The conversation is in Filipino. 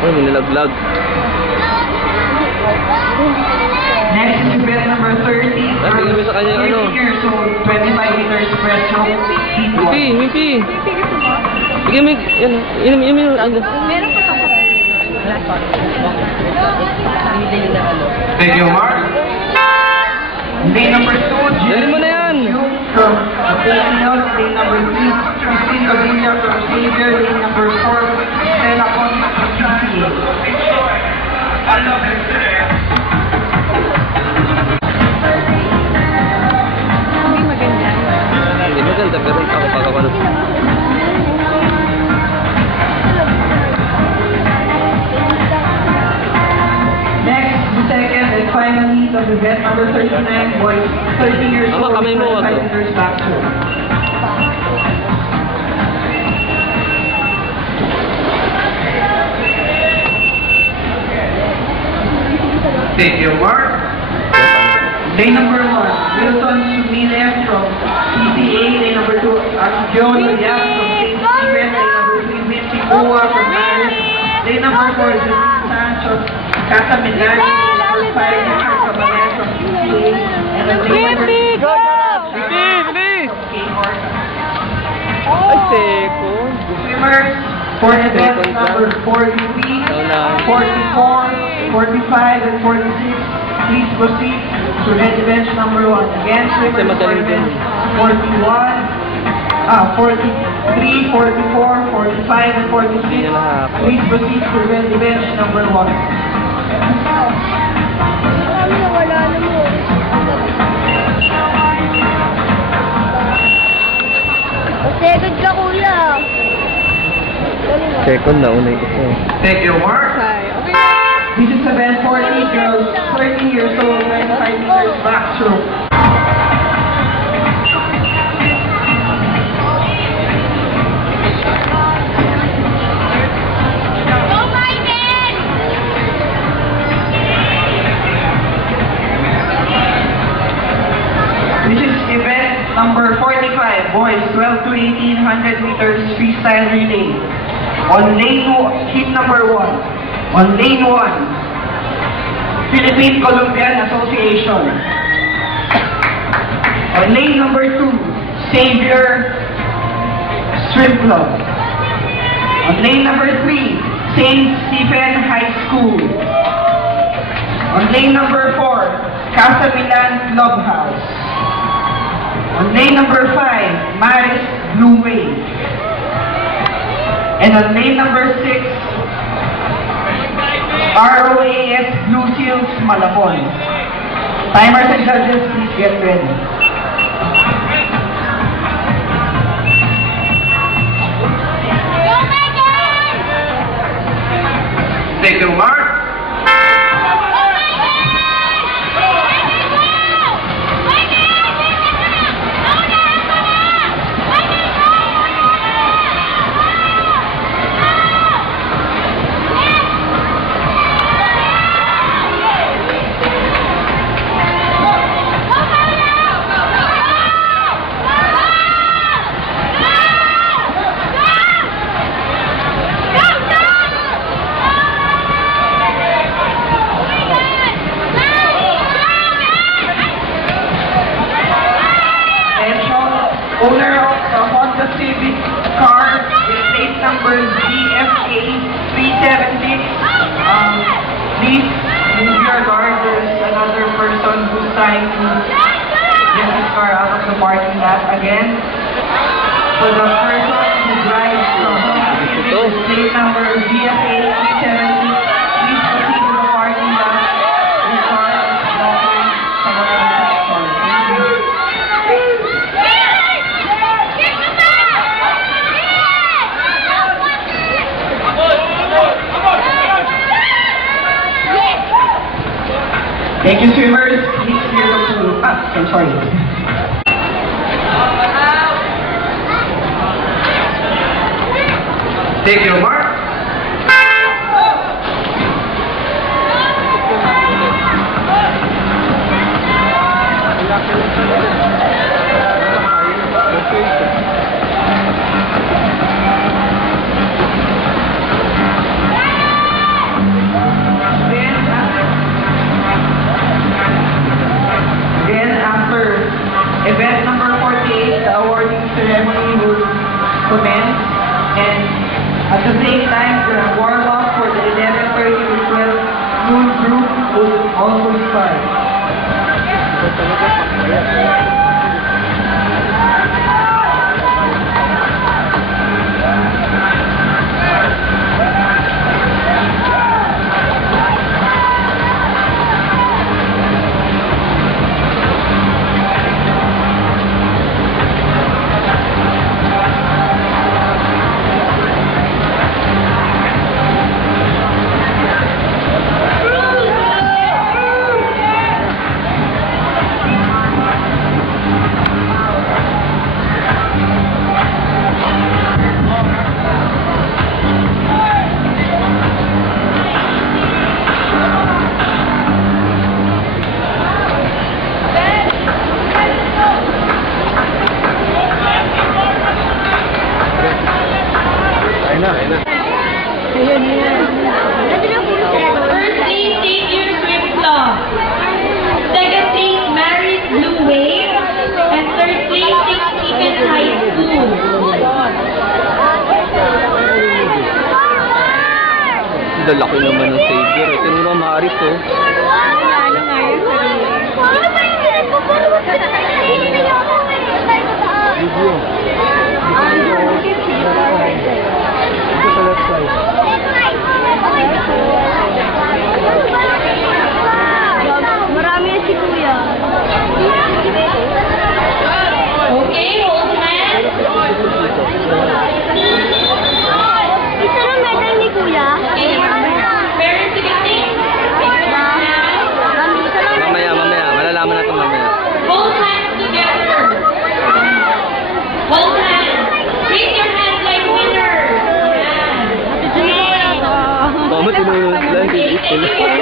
Oh, nilaglag. Next is event number 30. Tingnan mo sa kanya yung ano. 30 years old, 25 meters breaststroke, heat 1. Mipi! Sige, Mick. Yan. Meron pa Thank you, Mark. Day number 2. Dali mo na yan. From Filipinos. Day number 3. Christine Codilla from Xavier. Day number 4. Stella Con from CCA. Hindi maganda, pero ako pa ako na. Next, the second and final heat of event number 39, boys 30 years old, Kamay mo, 25 meters backstroke. Thank you, Mark. Day number 1, Wilson Sumilem from PCA. Day number 2, Joe Yap from St. Stephen. Day number 3, Mitzi Boa from Paris. Day number 4, Janine Sanchez, Casa Milani. Day number 5, Richard Cabaret from PCA. And then day number 6, Bilis! Ay, seko. Swimmers for event number 43, 44, 45, and 46. Please proceed to head bench number 1. Again, swimmers for event 41, 43, 44, 45, and 46. Please proceed to head bench number 1. Second ka, kuya. Second na, una yung isa. Thank you, Mark. This is event 40, girls 30 years old, 25 meters backstroke. This is event number 45, boys 12 to 18, 100 meters freestyle relay. On lane 2, heat number 1. On lane 1, Philippine Columbian Association. On lane number 2, Xavier Swim Club. On lane number 3, St. Stephen High School. On lane number 4, Casa Milan Clubhouse. On lane number 5, Maris Blue Wave. And on lane number 6, ROAS Blue Seals Malabon. Timers and judges, please get ready. Thank you, Mark. Owner of the Honda Civic car with plate number GFA 376. Please move your car. There's another person who's trying to get his car out of the parking lot again. So the person who drives the Honda Civic with plate number GFA 376, please proceed to the parking lot. Your car is blocking someone else's car. Thank you. Thank you, swimmers. Please clear the pool. I'm sorry. Thank you, Mark. lalaki naman ng Savior. Ito nung Maris, oh. Ano nga yun? Paano ba yung hirap ko? Paano ba hindi ako Video. Ito sa left side. Marami yan si Kuya. Okay, hold hands. Isa lang medal ni Kuya. Okay, parents again. Mamaya. Malalaman natin mamaya. Hold hands together. Hold hands. Raise your hands like winners. Mama, tinulungan lang. Okay, thank you.